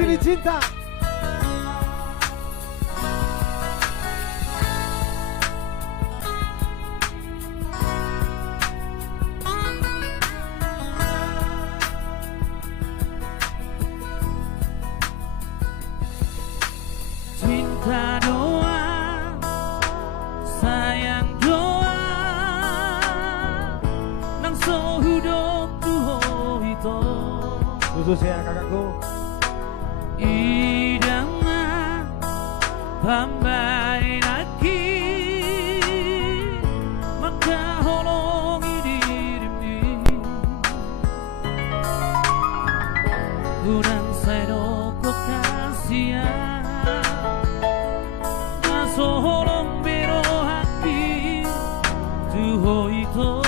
pilih cinta. Cinta doa, sayang doa, nang sohudok tuho ito. Khusus ya kakakku. Idangan pambay naki, magkaholongi dirimu. Unang sa'yo ko kasihan, nasoholong biro hati tuho ito.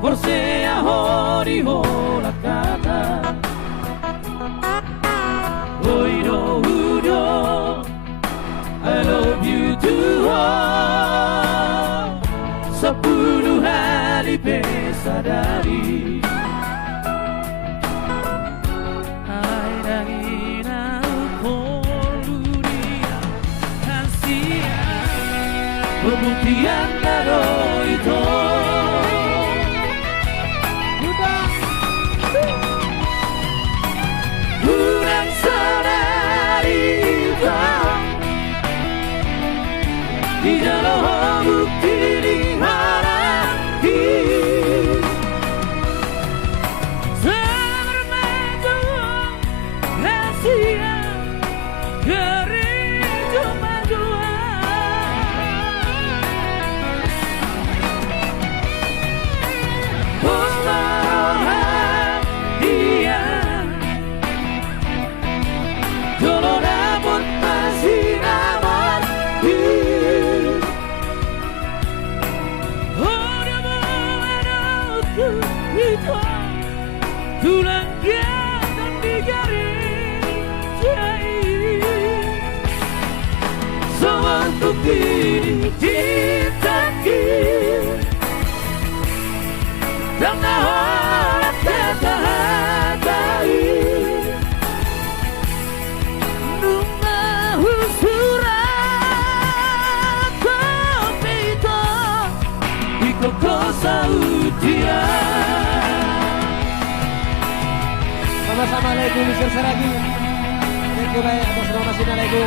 Forse a hori hola kata Oido udo I love you too Sepuluh hari pesadari Alay dangin aku dunia Kasihan Pembuktian dado itu di dalam bukti dihadapi Sermatu rahasia kering cuma dua Pusmarohan dia Jolo dapat masih dapat tulang dan digaring jahit sewentuk diri ditaki dan nahorat kata-katai nunggu surat kopito ikoko saudia. Sama-sama lagu Mr. Saragi. Thank you baik atas donasinya lagu.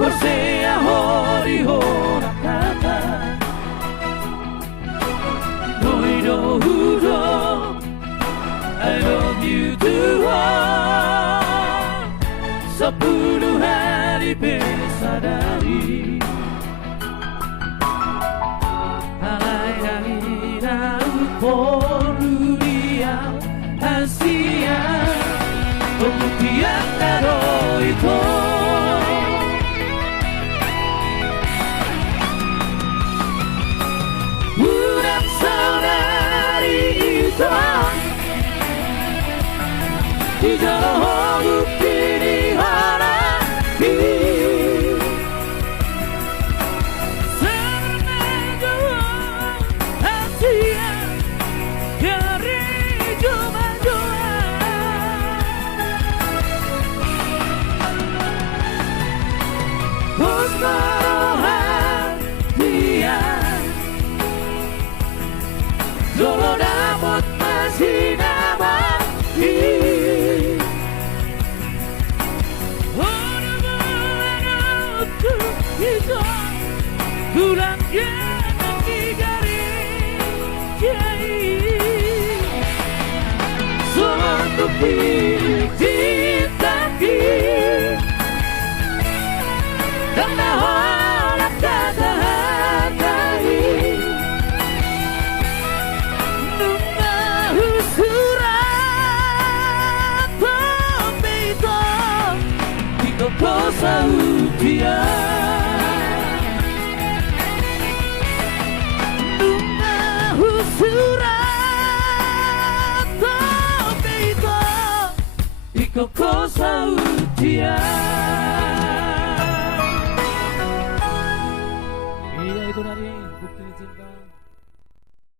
Forse a hori hola kata Oido udo I love you too Sepuluh hari pesadari Alay dangin aku dunia Asia Pembuktian dado itu Budak saudari itu Di dalam bukti dihadapi Sermatu Asia kering cuma dua Pusmarohan dia Dolo dapat masih dapat itu tulang yang digaring jahit sewentuk diri ditaki kau saut dia Bunga husurat Iko kau saut dia